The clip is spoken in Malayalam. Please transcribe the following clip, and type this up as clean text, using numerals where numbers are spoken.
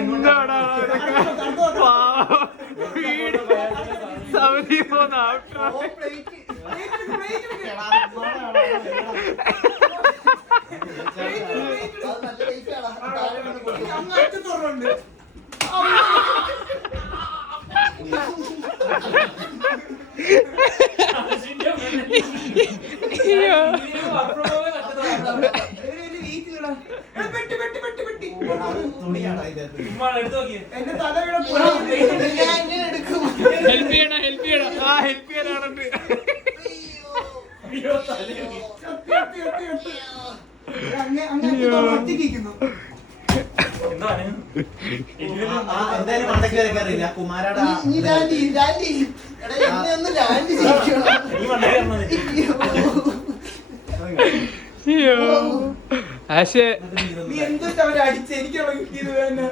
എന്താടാ സമിതി പോന്ന ഹെൽപ്പ് ചെയ്യണം ആ ഹെൽപ്പ് ചെയ്യാനാണ് കുമാരടാ ആശേ നീ എന്തൊക്കെ അവരെ അടിച്ച് എനിക്കുള്ള കിട്ടിയത് തന്നെ